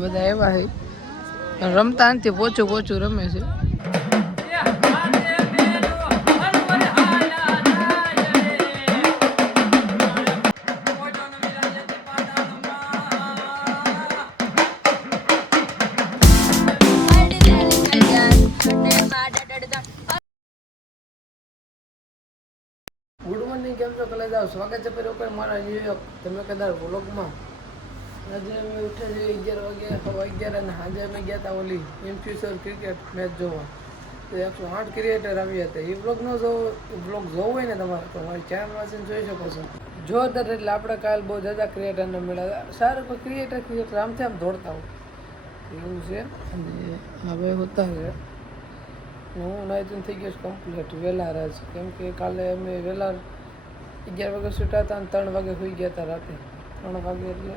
બધા એવા છે રમતા નથી, પોચું પોચું રમે છે. ગુડ મોર્નિંગ, કેમ છો? કલે જાઓ, સ્વાગત છે ફરી વખત મારા ન્યુયોર્ક તમે કદાચ વ્લોગમાં. આજે અમે ઉઠ્યા છીએ 11 વાગે, સવા 11, અને આજે અમે ગયા હતા ઓલી ઇન ફ્યુચર ક્રિકેટ મેચ જોવા. તો 108 ક્રિકેટર આવ્યા હતા. એ બ્લોગ ન જોવો, બ્લોગ જોવો હોય ને તમારે તો મારી ચેનલમાં જોઈ શકો છો. જોરદાર. એટલે આપણે કાલ બહુ જ્યાદા ક્રિકેટરને મળ્યા. સારું કોઈ ક્રિકેટર આમથી આમ દોડતા હોય એવું છે. અને હવે હોતા છે હું નાઇટન થઈ ગયો કમ્પ્લીટ વહેલા રાજ, કેમ કે કાલે અમે વહેલા 11 વાગે છૂટા હતા અને 3 વાગે સુઈ ગયા હતા રાતે. 3 વાગે એટલે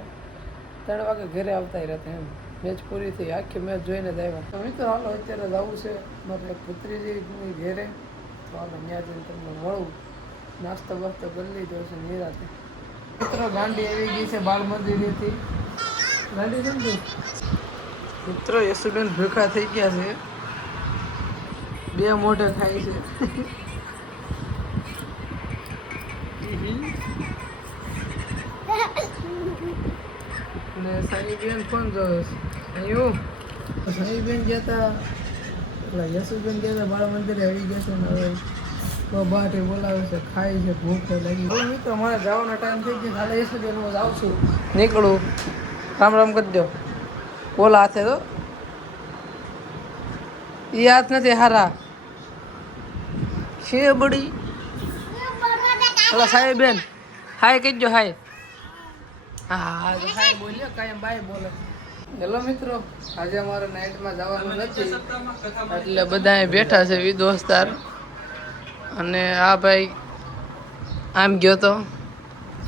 3 વાગે ઘરે આવતા રાતે એમ. મેચ પૂરી થઈ, આખી મેચ જોઈને જ આવ્યા. તો મિત્રો હાલો અત્યારે જવું છે મારે ભત્રીજી ઘેરે, તો હાલો ત્યાં જઈને તમને મળું. નાસ્તો બાસ્તો કરી લીધો છે નિરાતે. મિત્રો ગાંડી આવી ગઈ છે બાળ મંદિરેથી. ગાંડી સમજી મિત્રો યશુબેન ભૂખા થઈ ગયા છે, બે મોઢે ખાય છે. ને સાઈબેન કોણ જોવે છે? સાઈબેન ગયા હતા, યશુબેન ગયા હતા બાળ મંદિરે, આવી ગયા છે ને હવે બાટી બોલાવે છે, ખાય છે, ભૂખ લાગી. હવે મિત્રો મારે જવાનો ટાઈમ થઈ ગયો. કાલે યશુબેન હું જાઉં છું, નીકળું. રામ રામ કરી દો. ઓલા હાથે તો એ હાથ નથી હારા છે બડી. ઓલા સાહેબ બેન હાય કહેજો, હાય. હા હાય બોલ્યો, કાયમ બાય બોલે. હેલો મિત્રો, આજે અમારે નાઇટમાં જવાનું નથી એટલે બધા બેઠા છે વી દોસ્તાર. અને આ ભાઈ આમ ગયો તો,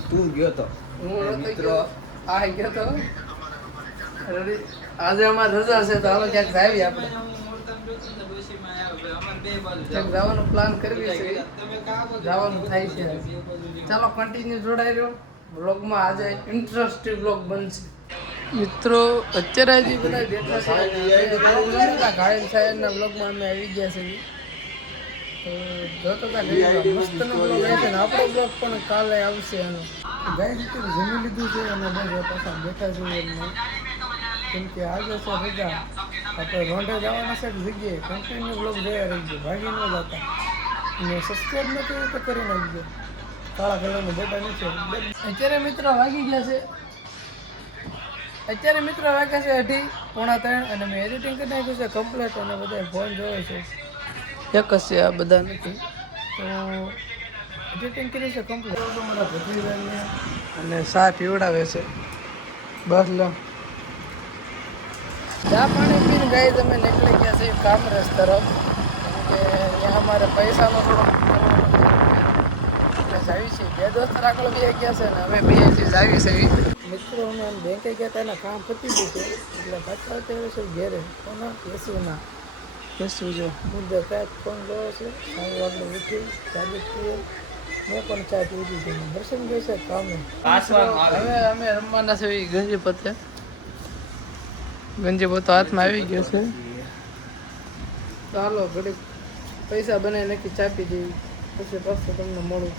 તું ગયો તો, હું મિત્રો આ ગયો તો. આજે અમારે રજા છે તો હાલો ક્યાંક જાવી આપણે. જવાનું પ્લાન કરવી છે, જવાનું થાય છે. ચાલો કન્ટિન્યુ જોડાઈ રહ્યો બ્લોગમાં. આજે ઇન્ટરેસ્ટિંગ બ્લોગ બનશે મિત્રો. અત્યારે હજી બધા બેઠા છે. ઘાયલ સાહેબના બ્લોગમાં અમે આવી ગયા છીએ. તો જોતો મસ્તનો બ્લોગ આવશે ને આપણો બ્લોગ પણ કાલે આવશે. એનો ગાય રીતે જમી લીધું છે અને બસ પાછા બેઠા છીએ એમને, કેમ કે આજે છે રજા. આપણે રોંઢે જવાના છે જગ્યાએ કન્ટિન્યુ બ્લોગ જોયા રહી ગયો, ભાગી ન જતા. અને સબસ્ક્રાઈબ ન કર્યું તો કરી નાખજો. કાળા કલરનું બટન છે. અત્યારે મિત્રો વાગી ગયા છે, અત્યારે મિત્રો વાગ્યા છે 2:30 અને મેં એડિટિંગ કરી નાખ્યું છે કમ્પ્લીટ. અને બધા ફોન જોવે છે, એક જ છે, આ બધા નથી. તો એડિટિંગ કર્યું છે કમ્પ્લીટ. મારા ભત્રીજાને અને ચા પીવડાવે છે. બસ લો ચા પાણી પીને ગાય તમે નીકળી ગયા છે કામરેજ તરફ, કેમ કે ત્યાં અમારે પૈસાનો થોડો એટલે જાવી છે. બે દોસ્ત આગળ બે ગયા છે ને અમે બે હજી જાવી છે. મિત્રો અમે બેંકે ગયા હતા, એના કામ પતી ગયું છે એટલે પાછા અત્યારે છે ઘેરે. કોના યશુના યશુ જો મુદ્દે કાંઈક ફોન જોયો છે. સાંજ વાગડે ઉઠી ચાબી પીએ, મેં પણ ચા પીધી છે. દર્શન ગઈ છે કામે. હવે અમે રમવાના છે ગંજી પતે. ગંજી પોતો હાથમાં આવી ગયો છે. તો હાલો ઘડીક પૈસા બનાવી નાખી ચા પી દેવી, પછી પાછું તમને મળું.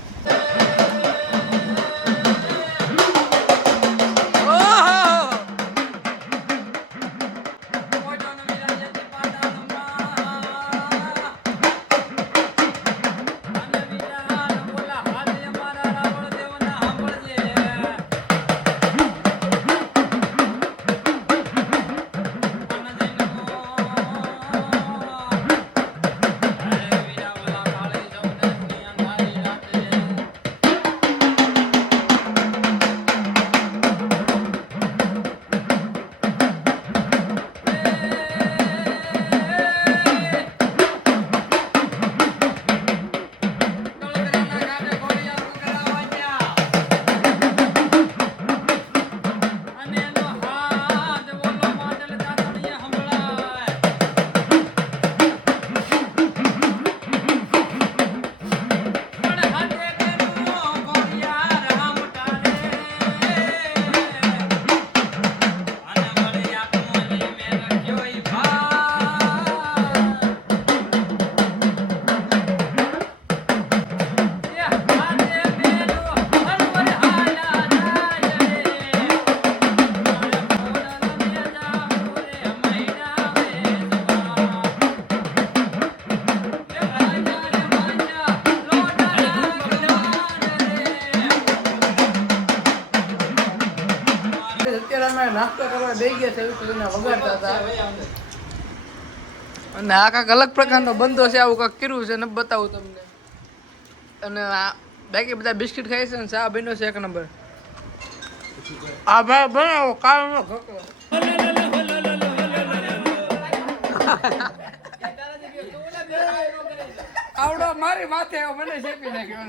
અમે બે ગયા છે વિકલીના વગાડતા હતા અને આ કાંઈક અલગ પ્રકારનો બંધો છે આવું કાંઈક કર્યું છે ને બતાવું તમને અને આ બાકી બધા બિસ્કિટ ખાય છે ને ચા બન્યો છે એક નંબર આ ભાઈ બનાવો કાળનો ઘકો આવડો મારી માથે આવ્યો મને શેપી નાખ્યો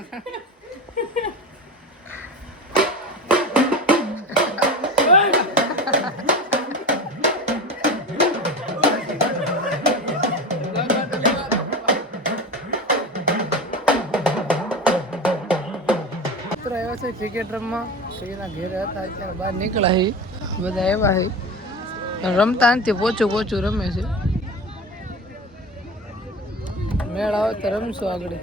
આવ્યા છે ક્રિકેટ રમવા એના ઘેરે હતા અત્યારે બહાર નીકળ્યા છે બધા આવ્યા છે રમતા નથી પોચું રમે છે મેળ આવે તો રમશું આગળ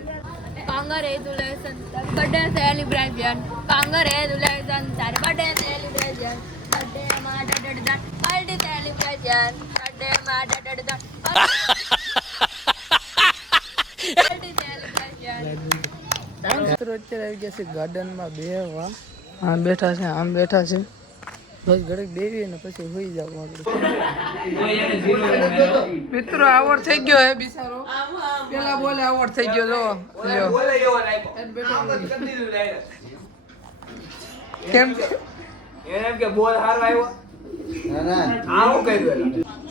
Congratulations, birthday celebration. Congratulations, sir, birthday celebration. Birthday ma da da da. Birthday celebration. Birthday ma da da da. Birthday celebration. મિત્રો અત્યારે આવી ગયા છે ગાર્ડનમાં બેહવા આમ બેઠા છે આમ બેઠા છે બસ ઘડીક બેવી ને પછી હોઈ જાવ આગળ મિત્રો આવડ થઈ ગયો હે બિચારો પેલા બોલે આવડ થઈ ગયો જો લ્યો કેમ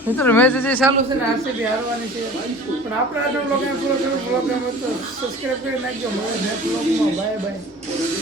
મિત્રો મેચ જે ચાલુ છે ને આરસીબી હારવાની છે પણ આપણે આટલો બ્લોગ પૂરો કર્યો બ્લોગ ગમે તો સબસ્ક્રાઇબ કરી નાખજો મળે નેક્સ્ટ બ્લોગમાં બાય બાય